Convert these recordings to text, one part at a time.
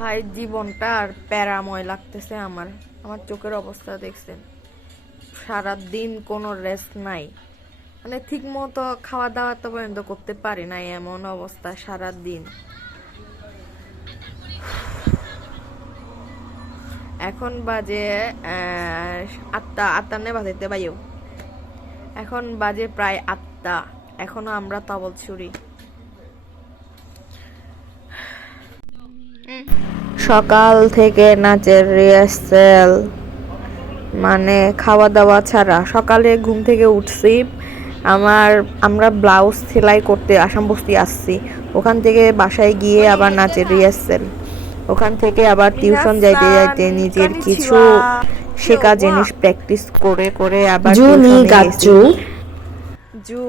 ভাই জীবনটা আর প্যারাময় লাগতেছে আমার। আমার চোখের অবস্থা দেখছেন, সারা দিন কোনো রেস্ট নাই, মানে ঠিক মতো খাওয়া দাওয়া তো পর্যন্ত করতে পারি না, এমন অবস্থা সারা দিন। এখন বাজে 8টা, 8টা নে বাজাইতে বাইও, এখন বাজে প্রায় 8টা, এখনো আমরা তাবল ছুরি। সকাল থেকে নাচের রিহার্সেল, মানে খাওয়া দাওয়া ছাড়া। সকালে ঘুম থেকে উঠছি, আমরা ব্লাউজ সেলাই করতে আসাম বস্তি আসছি, ওখান থেকে বাসায় গিয়ে আবার নাচের রিহার্সেল, ওখান থেকে আবার টিউশন যাইতে যাইতে নিজের কিছু শেখা জিনিস প্র্যাকটিস করে করে আবার টিউশনে গেছি। জু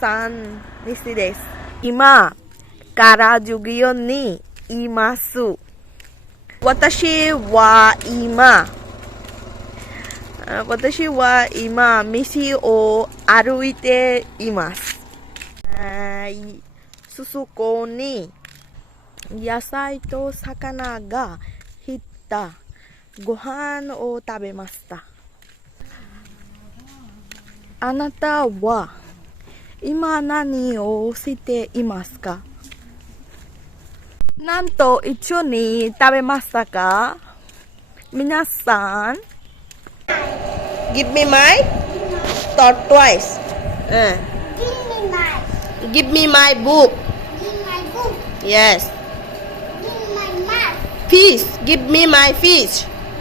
সান নিসি দেস ইমা কারা জুগিও নি ইমাসু ওয়াতাশি ওয়া ইমা ওয়াতাশি ওয়া ইমা মিশি ও আরুইতে ইমাস সুসুকো নি ইয়াসাই তো সাকানা গা হিত্তা গোহান ও তাবেমাস্তা। আনাতা ওয়া ইমা নানি ও সিতে ইমাসু কা? なんと一緒に食べましたか皆さん。 Give me my thought twice. Give me my, Give me my book. give my book, Yes. give my map, Fish. Give me my fish.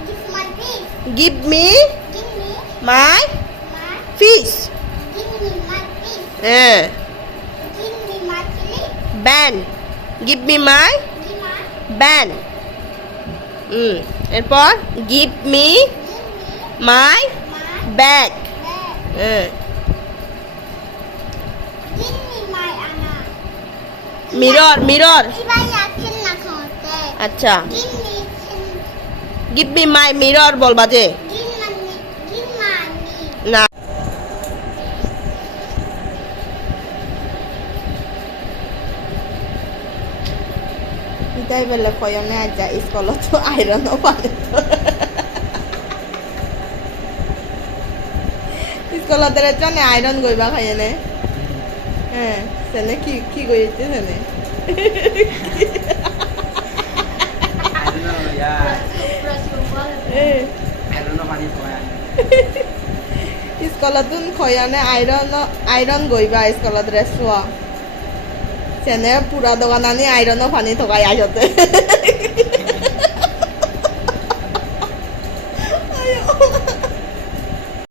give my fish, Give me give me my my, fish. give me my fish, give me my clip, Band. Give me my give my, band. এরপর give me give me my my bag. bag, give me my Anna. Mirror. Mirror. Iba yakin na konte. আচ্ছা, Give me, give me my mirror বলবা যে give my, give my me. না। তাই বলে কয়নে আজ স্কুলত iron পারে, স্কুলত জানে আইরন গইবা খাইনে। হ্যাঁ সেনে কি কি গইতে সেনে স্কুলতুন খয়ানে আইরন গইবা স্কুলত রেছোৱা সেনে পুরা দোকান আনি আইরনও পানি থকাই আইসতে।